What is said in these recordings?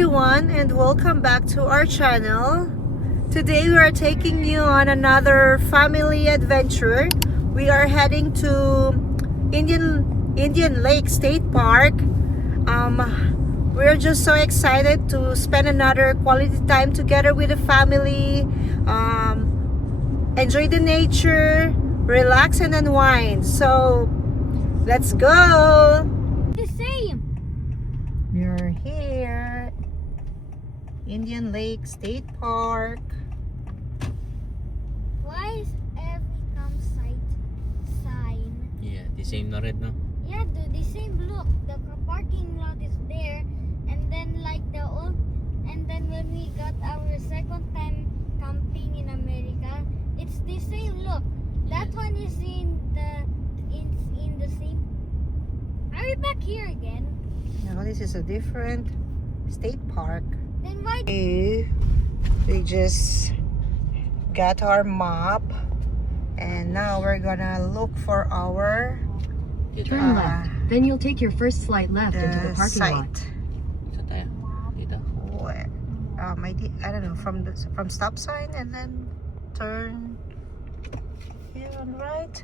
everyone, and welcome back to our channel. Today we are taking you on another family adventure. We are heading to Indian Lake State Park. We're just so excited to spend another quality time together with the family, enjoy the nature, relax and unwind. So let's go. The same. We're here, Indian Lake State Park. Why is every campsite sign? Yeah, the same na red, no? Yeah, the same look. The parking lot is there, and then like the old, and then when we got our second time camping in America, it's the same look. That one is in the same. Are we back here again? Now this is a different state park. Then why? We just got our map, and now we're gonna look for our Turn left. Then you'll take your first slight left into the parking lot. site. Saan tayo? Dito? Where? I don't know, from stop sign and then turn here on right.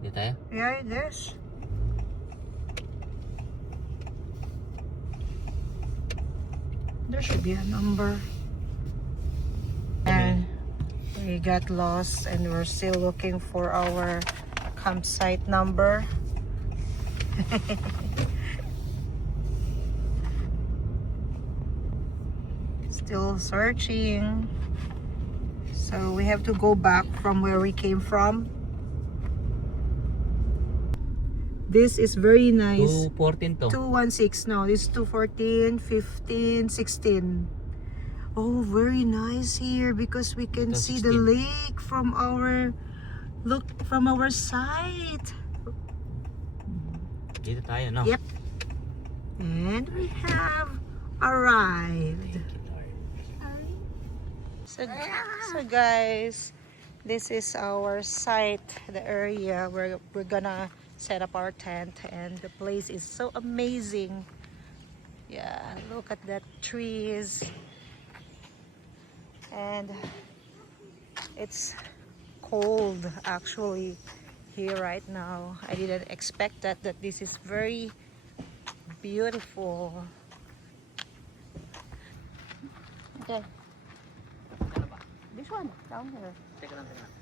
Dito tayo? Yeah, I guess. There should be a number. And we got lost and we're still looking for our campsite number. Still searching. So we have to go back from where we came from. This is very nice. 214 to. 216. No, this is 214, 15, 16. Oh, very nice here because we can see the 16. lake from our site. Dito tayo, no? Yep. And we have arrived. So guys, this is our site, the area where we're gonna set up our tent, and the place is so amazing. Yeah, look at that trees, and it's cold actually here right now. I didn't expect that this is very beautiful. Okay, this one down here. Teka lang, teka lang.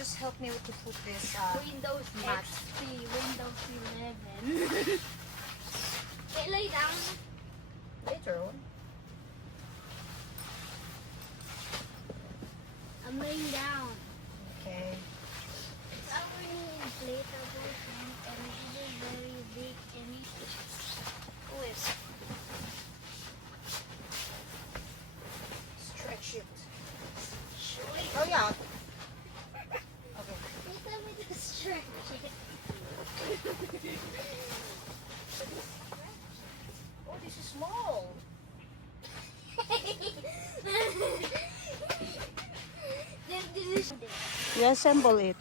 just help me to put this Windows mat. XP, Windows 11. Okay, lay down. Later on. I'm laying down. Okay. It's our new inflatable tent and it is very big and it is Stretch it. showing. Oh yeah. You tell me to stretch it. Oh, this is small. This is You assemble it.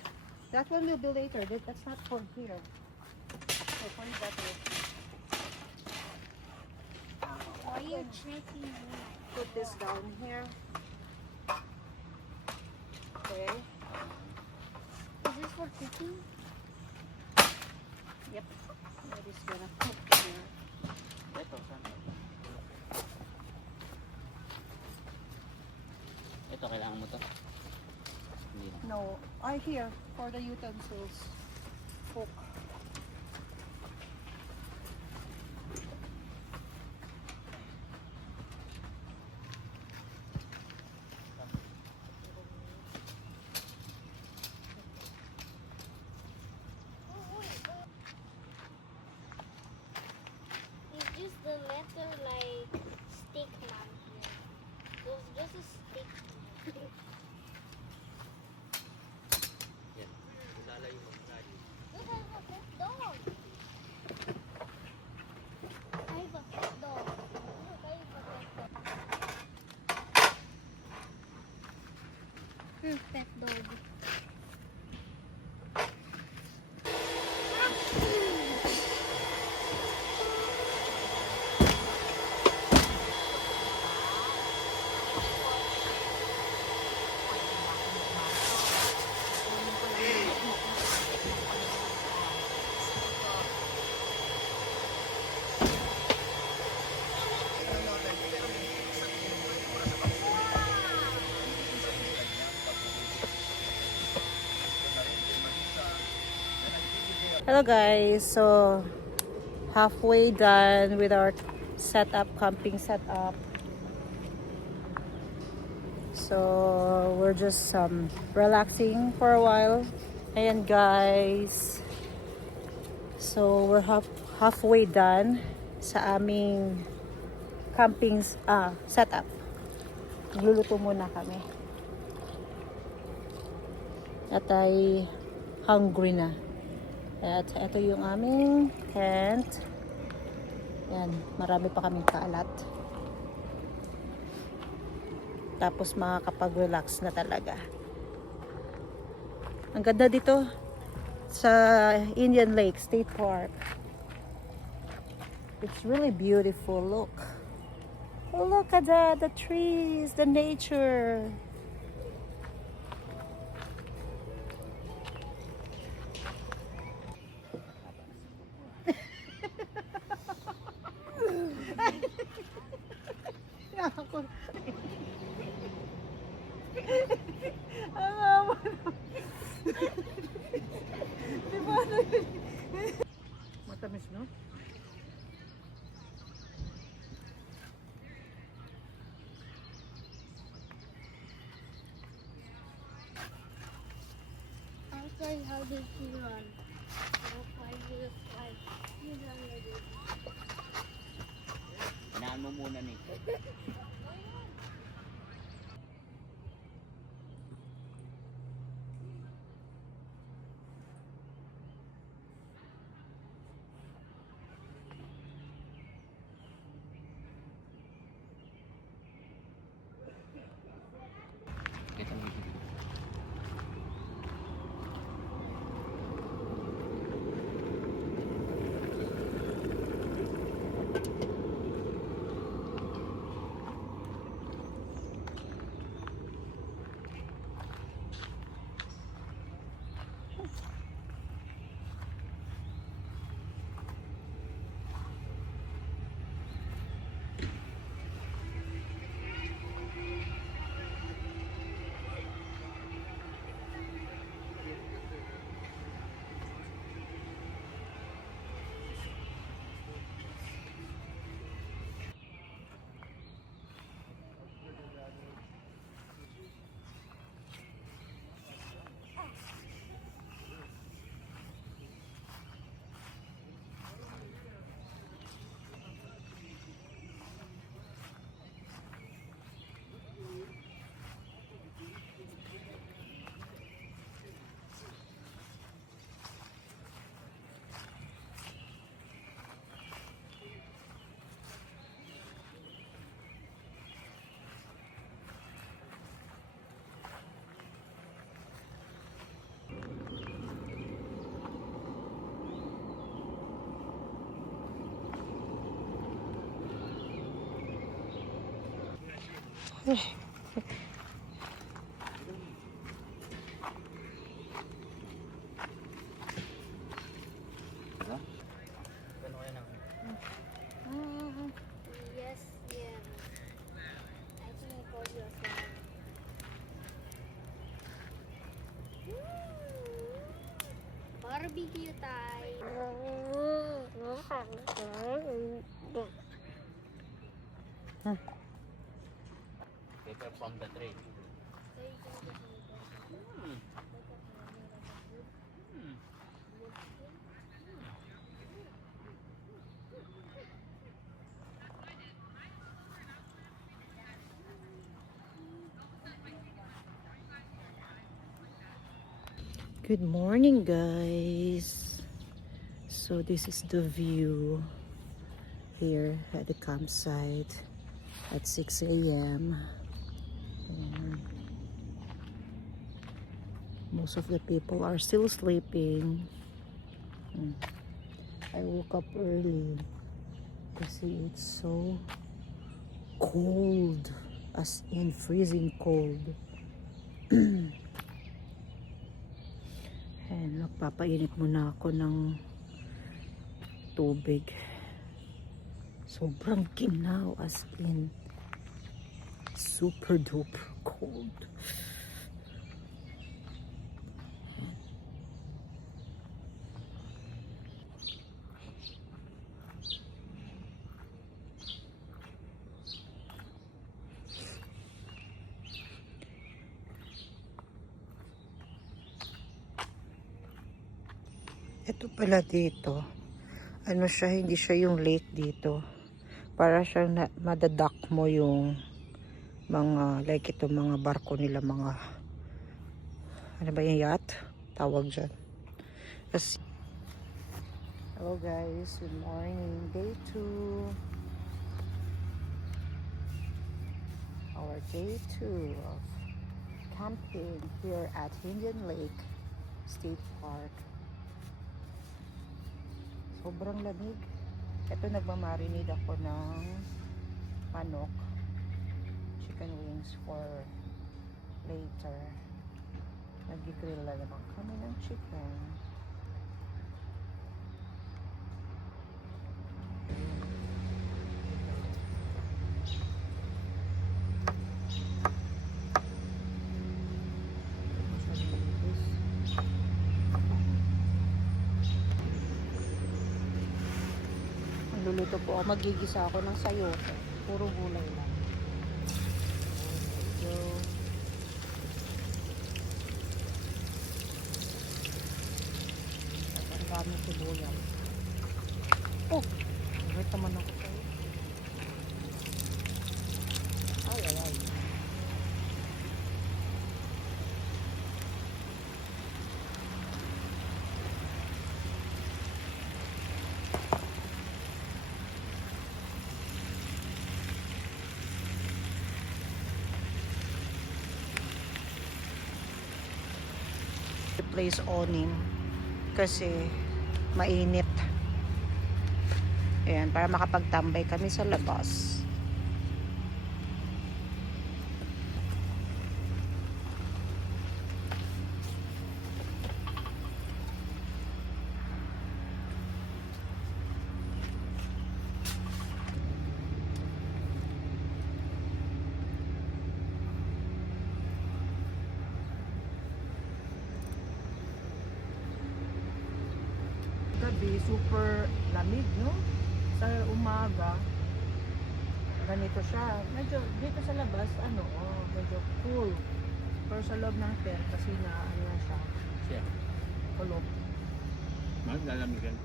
That one will be later. That's not for here. So put it that way. why are you checking me? Put this down here. Okay. Is this for cooking? Yep. That is gonna cook here. Ito, saan? Ito, kailangan mo to? Hindi na. No, I here for the utensils. Cook. It's just the letter like stick man here. There's just a stick. Yan. Lalayo mo. Look, I have a pet dog. I have a pet dog. Look, I have a pet dog. Pet dog. Hello guys, so halfway done with our setup, camping setup. So we're just relaxing for a while. Ayan guys. So we're halfway done sa aming camping setup. Magluluto muna kami. At ay hungry na. At ito yung aming tent. Yan, marami pa kaming kalat. Tapos makakapag-relax na talaga. Ang ganda dito sa Indian Lake State Park. It's really beautiful. Look. Look at the trees, the nature. Matamis, no? I'm sorry, how did you run? 0505. You run already. Inaan mo muna ni. Ito mo. Diba? Gano'n kayo na. Yes, yeah. I think I called you as well. Barbecue time. Paper from the tree. Good morning, guys. So this is the view here at the campsite at 6 a.m. And most of the people are still sleeping. I woke up early kasi it's so cold, as in freezing cold. And magpapainit muna ako ng tubig. Sobrang ginaw, as in super duper cold. Ito pala dito. Ano siya, hindi siya yung lake dito. Para siyang madadak mo yung mga, like ito mga barko nila, mga, ano ba yung yacht? Tawag dyan. Kasi, hello guys, good morning. Day 2. Our day 2 of camping here at Indian Lake State Park. Sobrang lamig. Ito, nagmamarinate ako ng manok, chicken wings for later. Nag-grill na naman kami ng chicken. Luluto po ako, magigisa ako ng sayote. Puro gulay lang. So, ang dami sibuyas. Oh! Nagrit naman ako sa'yo. Ay, ay, ay. Place awning kasi mainit. Ayan, para makapagtambay kami sa labas. Gabi, super lamig, no? Sa umaga, ganito siya. Medyo, dito sa labas, ano, medyo cool. Pero sa loob ng tent, kasi na, ano na siya, Siya. kulog. Maglalamigan.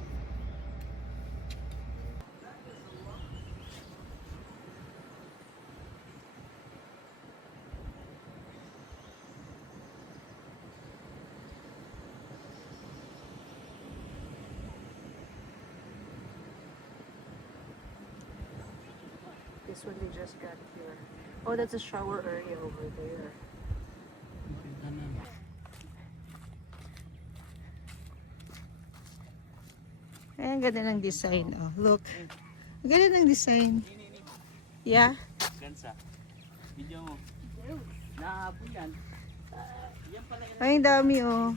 This one they just got here. Oh, that's a shower area over there. Ay, ang ganda ng design. Oh, look. Ang ganda ng design. Yeah? Gansa. Video mo. Nahabol yan. Yan pala yun. Ay, ang dami oh.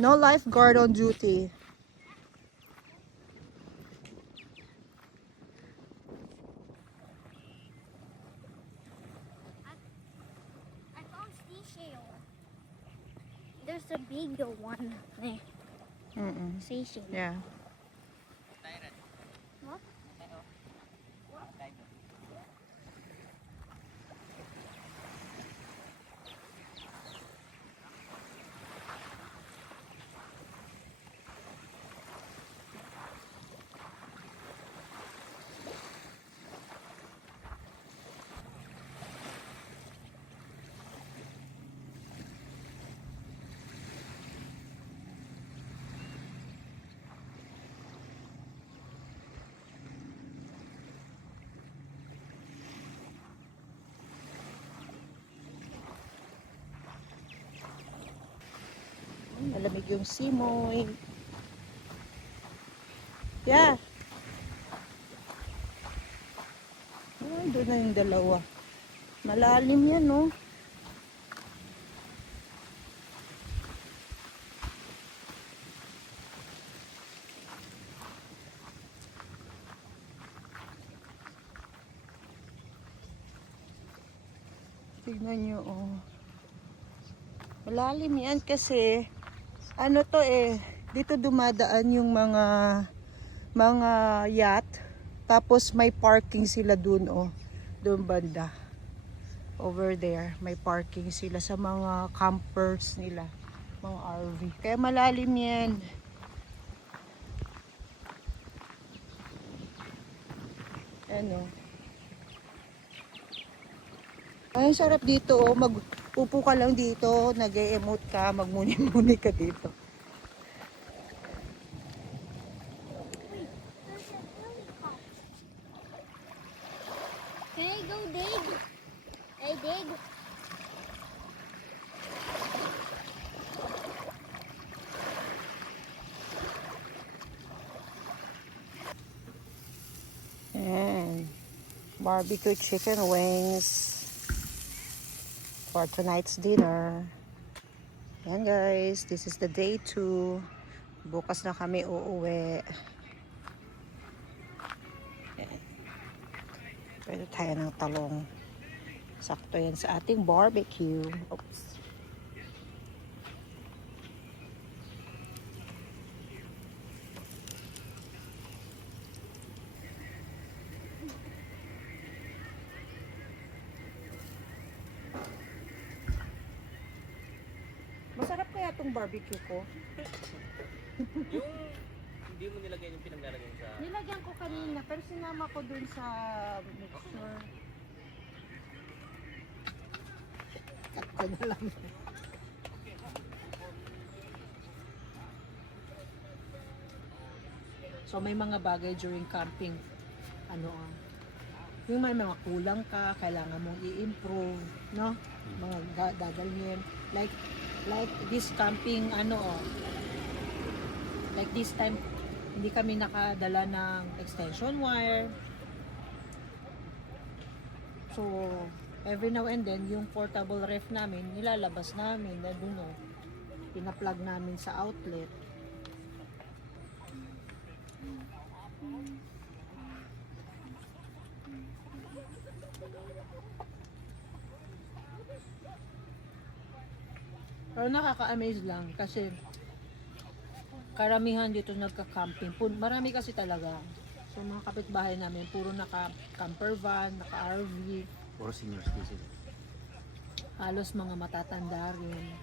No lifeguard on duty. I found seashell. There's a bigger one. Eh, Mm-mm. seashell. Yeah. What? Malamig yung simoy. Yeah. Ah, doon na yung dalawa. Malalim yan, no? Tignan nyo, oh. Malalim yan kasi ano to eh, dito dumadaan yung mga yacht, tapos may parking sila dun oh, dun banda. Over there, may parking sila sa mga campers nila, mga RV. Kaya malalim yan. Ano? Ay, sarap dito oh. Upo ka lang dito, nag-e-emote ka, magmuni-muni ka dito. Can I go dig? I dig. And barbecue chicken wings for tonight's dinner. Yan guys, this is the day 2. Bukas na kami uuwi. Yan. Pwede tayo ng talong. Sakto yan sa ating barbecue. Oops. Masarap kaya itong barbecue ko. Yung hindi mo nilagay yung pinaglalagay sa... Nilagyan ko kanina, pero sinama ko dun sa mixture. Cut ko na lang. So may mga bagay during camping. Yung may mga kulang ka, kailangan mong i-improve, no? Mga dadalhin. Like this camping, like this time, hindi kami nakadala ng extension wire. So, every now and then, yung portable ref namin, nilalabas namin na dun, pina-plug namin sa outlet. Pero nakaka-amaze lang kasi karamihan dito nagka-camping. Marami kasi talaga. So mga kapitbahay namin, puro naka-camper van, naka-RV. Puro senior citizen. Halos mga matatanda rin.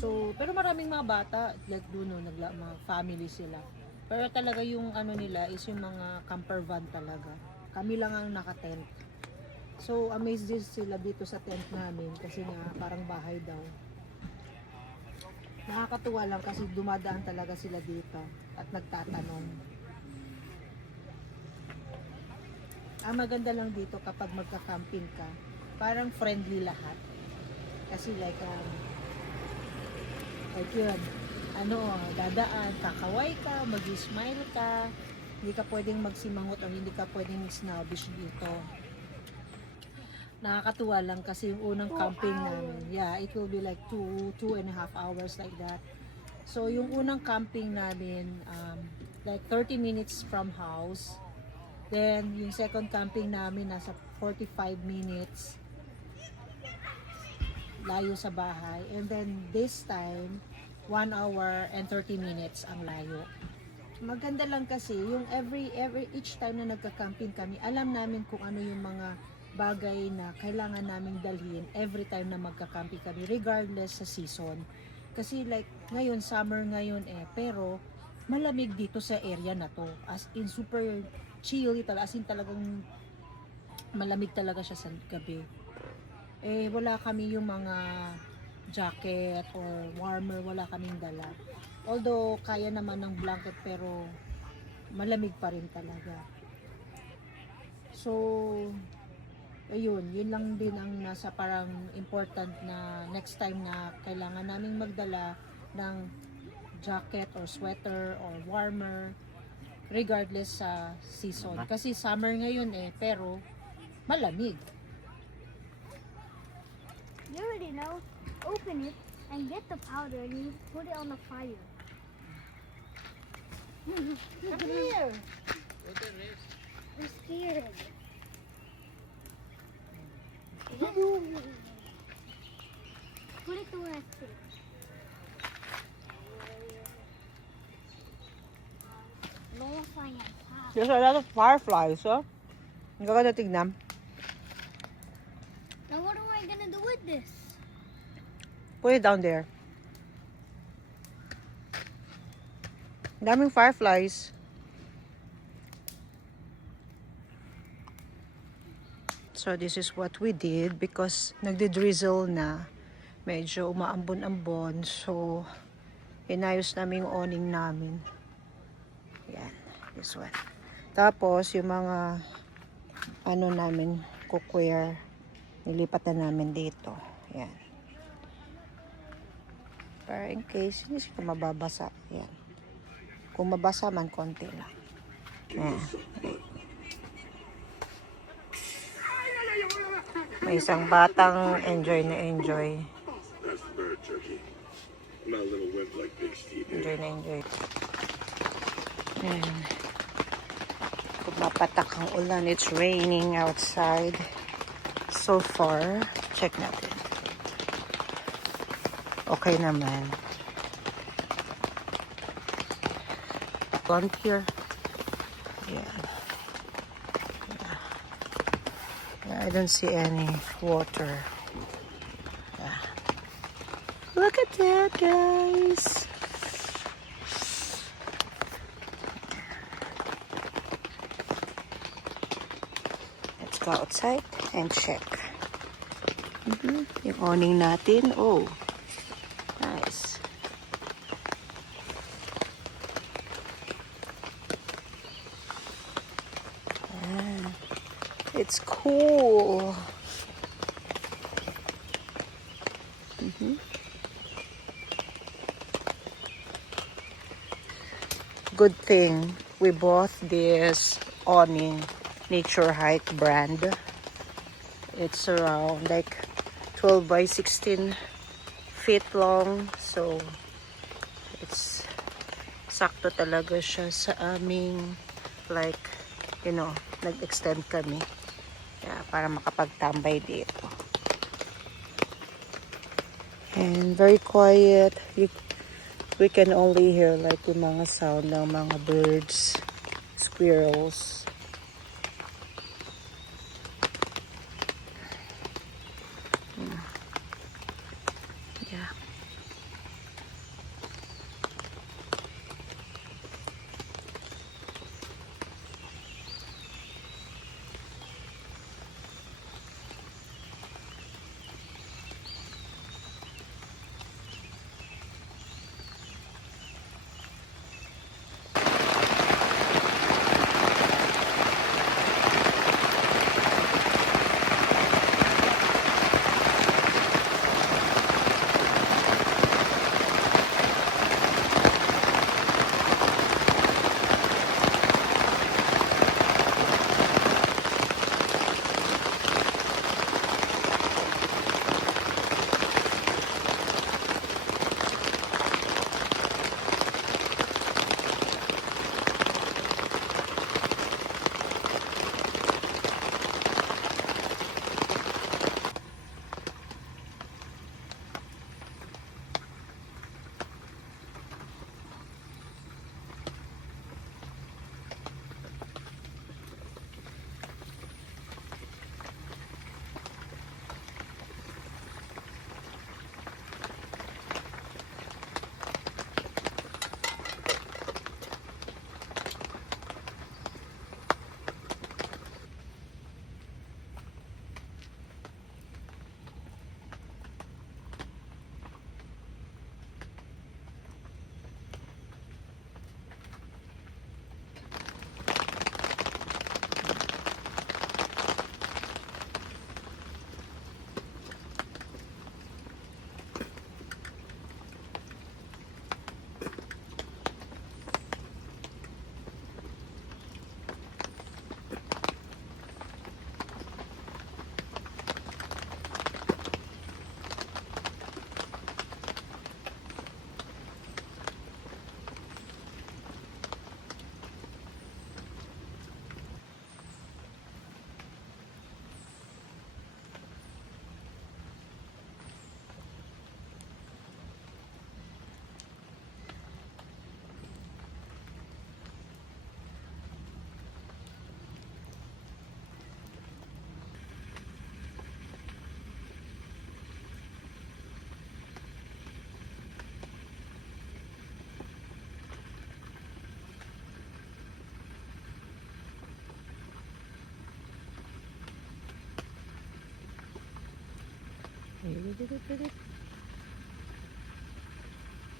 So, pero maraming mga bata, like doon, mga family sila. Pero talaga yung nila is yung mga camper van talaga. Kami lang ang naka-tent. So, amazed din sila dito sa tent namin kasi nga parang bahay daw. Nakakatuwa lang kasi dumadaan talaga sila dito at nagtatanong. Ang maganda lang dito kapag magka-camping ka, parang friendly lahat. Kasi like, Like yun, dadaan, kakaway ka, mag-smile ka, hindi ka pwedeng magsimangot o hindi ka pwedeng snobbish dito. Nakakatuwa lang kasi yung unang camping namin, it will be like 2.5 hours like that. So yung unang camping namin, like 30 minutes from house. Then yung second camping namin nasa 45 minutes layo sa bahay. And then this time, 1 hour and 30 minutes ang layo. Maganda lang kasi yung each time na nagka-camping kami, alam namin kung ano yung mga bagay na kailangan naming dalhin every time na magka-camping kami, regardless sa season. Kasi like ngayon, summer ngayon pero malamig dito sa area na to. As in super chilly talaga, as in talagang malamig talaga siya sa gabi. Wala kami yung mga jacket or warmer, wala kaming dala. Although kaya naman ng blanket pero malamig pa rin talaga. So yun lang din ang nasa parang important na next time na kailangan naming magdala ng jacket or sweater or warmer regardless sa season. Kasi summer ngayon pero malamig. You already know. Open it and get the powder and you put it on the fire. Come here! I'm scared. Put it to where I sit. No science. There's a lot of fireflies, oh. Ang gaganda tignan. Now what am I gonna do with this? Put it down there. Daming fireflies. So this is what we did because nagdi-drizzle na. Medyo umaambon-ambon. So inayos namin yung awning namin. Yan. This one. Tapos yung mga namin cookware nilipat na namin dito. Yan. Para in case hindi siya mababasa. Yan. Kung mabasa man, konti lang. Yan. May isang batang enjoy na enjoy. That's bird turkey. I'm not a little wimp like Big Steve. Enjoy na enjoy. Yan. Pumapatak ang ulan. It's raining outside. So far, check natin. Okay naman. One here. Yeah. I don't see any water. Yeah. Look at that, guys. Let's go outside and check. Yung awning natin. Oh, nice. It's cool. Good thing we bought this awning, Nature Hike brand. It's around like 12 by 16 feet long. So it's sakto talaga siya sa aming, like, nag-extend kami. Para makapagtambay dito. And very quiet. We can only hear like yung mga sound ng mga birds, squirrels. Yeah.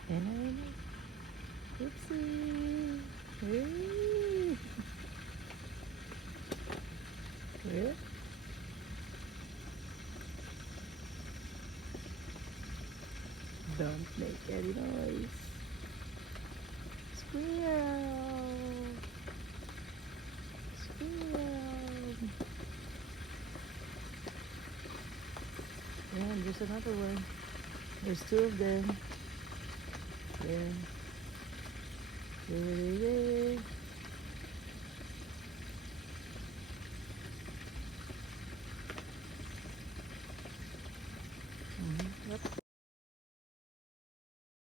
Ayan na, ayan na. Oopsie. Hey. Yeah. Don't make any noise. Squirrel. Squirrel. Yeah, there's another one. There's two of them. Yeah. There they